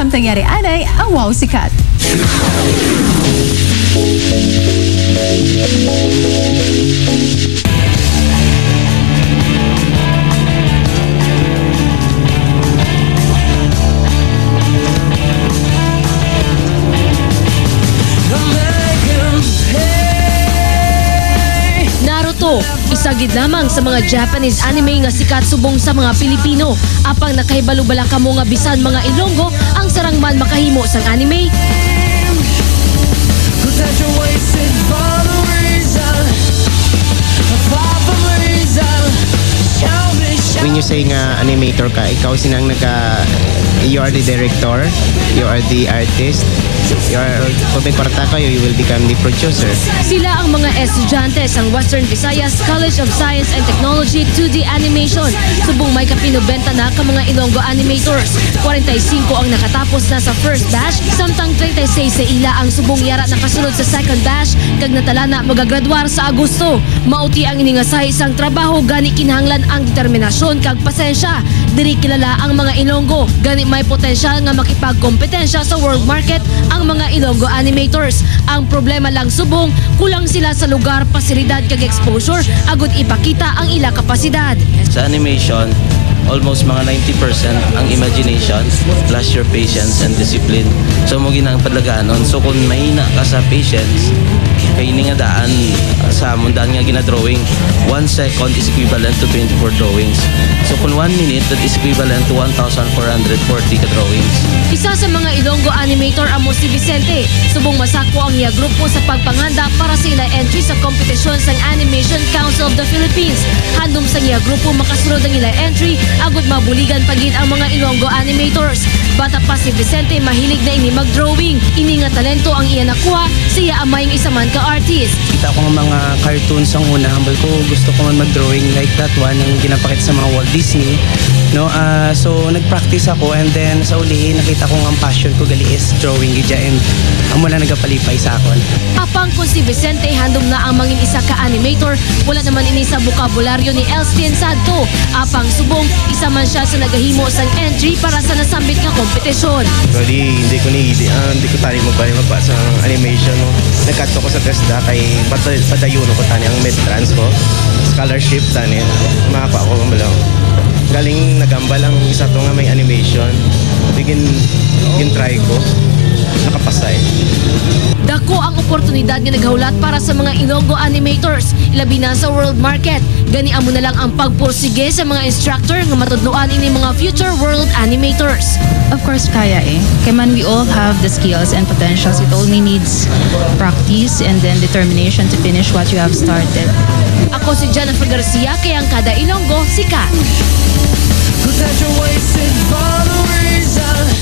Samtang yari anay, ang wow sikat. Isagid lamang sa mga Japanese anime nga sikat subong sa mga Pilipino. Apang nakahibalubala kamo nga bisan mga Ilonggo ang sarangman makahimo sang anime. When you say nga animator ka, ikaw sinang you are the director, you are the artist, kung may kwarta kayo, you will become the producer. Sila ang mga estudyante sa Western Visayas College of Science and Technology 2D Animation. Subong may kapinubenta na ka mga Ilonggo animators. 45 ang nakatapos na sa first batch, samtang 36 sa ila ang subong yara nakasunod sa second batch, kag natala na magagraduar sa Agosto. Mauti ang iningasay isang trabaho, gani kinahanglan ang determinasyon kag pasensya. Diri kilala ang mga Ilonggo, gani may potensyal nga makipagkompetensya sa world market ang mga Ilonggo animators. Ang problema lang subong, kulang sila sa lugar, pasilidad kag exposure agud ipakita ang ila kapasidad. Sa animation, almost mga 90% ang imagination plus your patience and discipline. So mo ginang padlaganon. So kung mahina ka sa patience, kay nga daan sa mundan nga ginadrawing, 1 second is equivalent to 24 drawings. So kung 1 minute, that is equivalent to 1,440 ka drawings. Isa sa mga Ilonggo animator amo si Vicente. Subong masakpo ang iya grupo sa pagpanganda para sa ila entry sa kompetisyon sang Animation Council of the Philippines. Handom sa iya grupo makasunod ang ila entry, agud mabuligan pagid ang mga Ilonggo animators. Bata pa si Vicente, mahilig na ini mag-drawing. Ini nga talento ang iya nakuha, siya amay ng isa man ka-artist. Kita ko ng mga cartoons ang una, hambal ko gusto ko man mag-drawing like that one, ang ginapakit sa mga Walt Disney. No, so nag-practice ako and then sa uli nakita ko ang passion ko gali is drawing gidya and ang mula nagapalipay sa akon. Apang kung si Vicente handom na ang mangin isa ka animator, wala naman ini sa bokabularyo ni Elstin Sadto. Apang subong, isa man siya sa nagahimo sang entry para sa nasambit nga kompetisyon. Actually, hindi ko tani magpa sa animation. No? Nagkato ko sa TESDA kay padayon ko tani ang mid-trans ko. Scholarship tani, makakuha ko malang. Galing nagambal ang isa to nga may animation. Try ko. Nakapasay. Dako ang oportunidad nga naghulat para sa mga Ilonggo animators, ilabi na sa world market. Gani amo na lang ang pagpursige sa mga instructor nga matudloan ini mga future world animators. Of course, kaya eh. Kaya man we all have the skills and potentials. It only needs practice and then determination to finish what you have started. Ako si Jennifer Garcia, kaya ang kada Ilonggo, sikat.